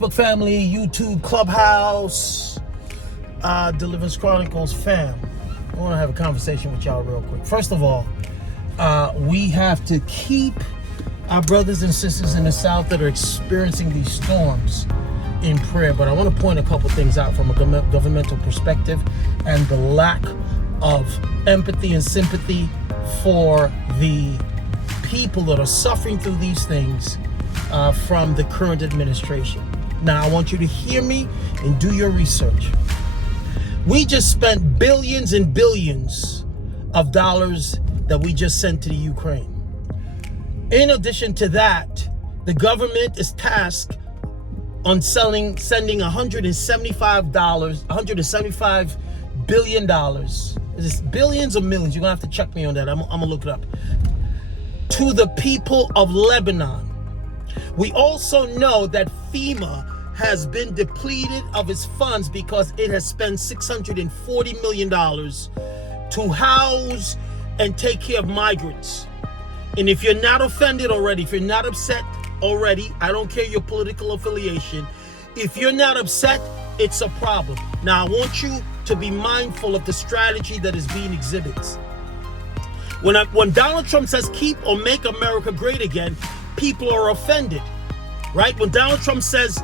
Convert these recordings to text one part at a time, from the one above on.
Facebook family, YouTube, Clubhouse, Deliverance Chronicles fam. I want to have a conversation with y'all real quick. First of all, we have to keep our brothers and sisters in the South that are experiencing these storms in prayer. But I want to point a couple things out from a governmental perspective and the lack of empathy and sympathy for the people that are suffering through these things from the current administration. Now, I want you to hear me and do your research. We just spent billions and billions of dollars that we just sent to the Ukraine. In addition to that, the government is tasked on sending $175 billion. Is this billions or millions? You're gonna have to check me on that. I'm gonna look it up. To the people of Lebanon. We also know that FEMA has been depleted of its funds because it has spent $640 million to house and take care of migrants. And if you're not offended already, if you're not upset already, I don't care your political affiliation, if you're not upset, it's a problem. Now, I want you to be mindful of the strategy that is being exhibited. When Donald Trump says keep or make America great again, people are offended, right? When Donald Trump says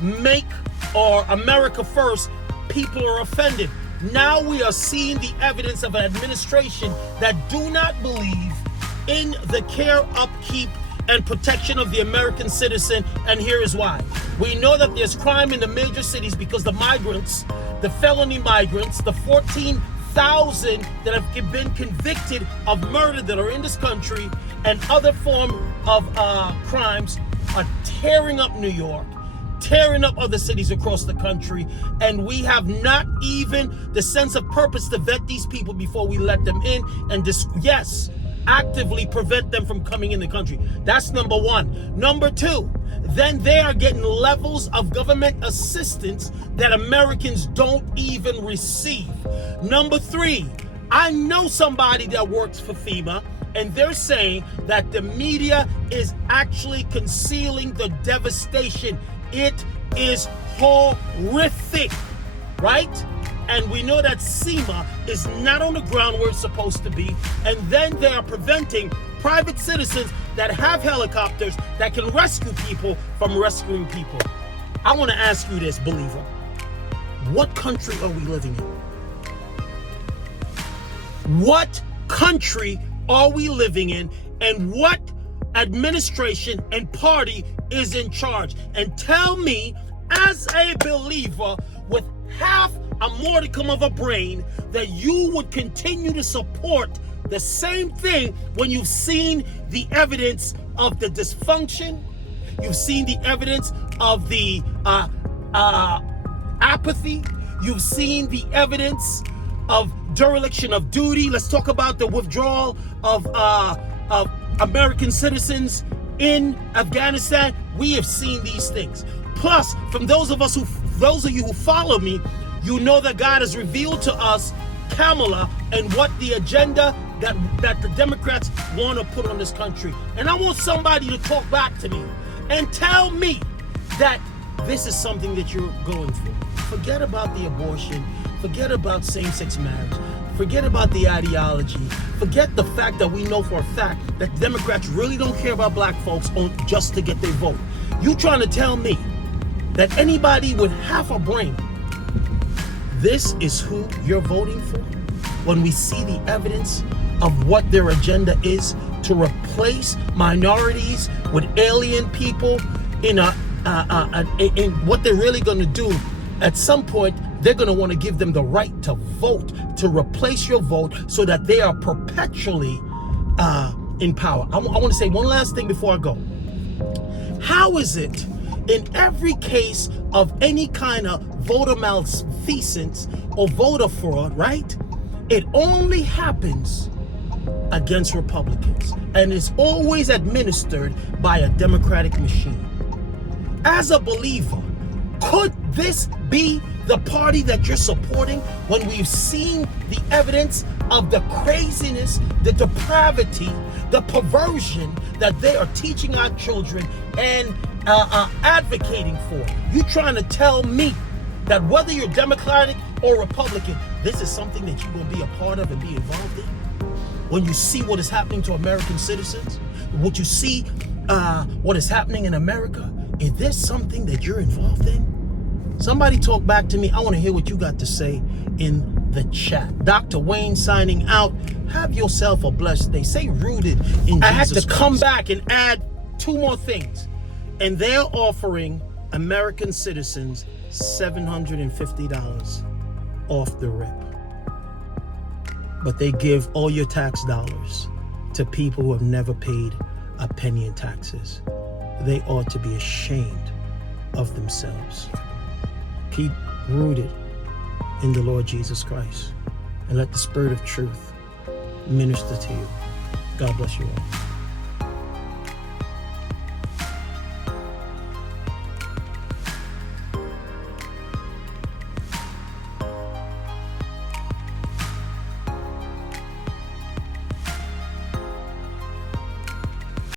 make or America first, people are offended. Now we are seeing the evidence of an administration that do not believe in the care, upkeep, and protection of the American citizen, and here is why. We know that there's crime in the major cities because the migrants, the felony migrants, the 14,000 that have been convicted of murder that are in this country and other form of crimes are tearing up New York, tearing up other cities across the country, and we have not even the sense of purpose to vet these people before we let them in and actively prevent them from coming in the country. That's number one. Number two, then they are getting levels of government assistance that Americans don't even receive. Number three, I know somebody that works for FEMA, and they're saying that the media is actually concealing the devastation. It is horrific, right? And we know that SEMA is not on the ground where it's supposed to be. And then they are preventing private citizens that have helicopters that can rescue people from rescuing people. I want to ask you this, believer. What country are we living in? What country are we living in? And what administration and party is in charge? And tell me, as a believer with half a modicum of a brain, that you would continue to support the same thing when you've seen the evidence of the dysfunction, you've seen the evidence of the apathy, you've seen the evidence of dereliction of duty. Let's talk about the withdrawal of American citizens in Afghanistan. We have seen these things. Plus, from those of you who follow me, you know that God has revealed to us Kamala and what the agenda that the Democrats want to put on this country. And I want somebody to talk back to me and tell me that this is something that you're going through. Forget about the abortion. Forget about same-sex marriage. Forget about the ideology. Forget the fact that we know for a fact that Democrats really don't care about black folks just to get their vote. You trying to tell me that anybody with half a brain, this is who you're voting for? When we see the evidence of what their agenda is to replace minorities with alien people in what they're really going to do, at some point, they're going to want to give them the right to vote, to replace your vote so that they are perpetually in power. I want to say one last thing before I go. How is it in every case of any kind of voter malfeasance or voter fraud, right? It only happens against Republicans and is always administered by a Democratic machine. As a believer, could this be the party that you're supporting when we've seen the evidence of the craziness, the depravity, the perversion that they are teaching our children, and advocating for. You trying to tell me that whether you're Democratic or Republican, this is something that you're going to be a part of and be involved in? When you see what is happening to American citizens, what you see, what is happening in America, is this something that you're involved in? Somebody talk back to me. I want to hear what you got to say in the chat. Dr. Wayne signing out. Have yourself a blessed day. Say rooted in Jesus Christ. I had to come back and add 2 more things. And they're offering American citizens $750 off the rip. But they give all your tax dollars to people who have never paid a penny in taxes. They ought to be ashamed of themselves. Keep rooted in the Lord Jesus Christ and let the Spirit of truth minister to you. God bless you all.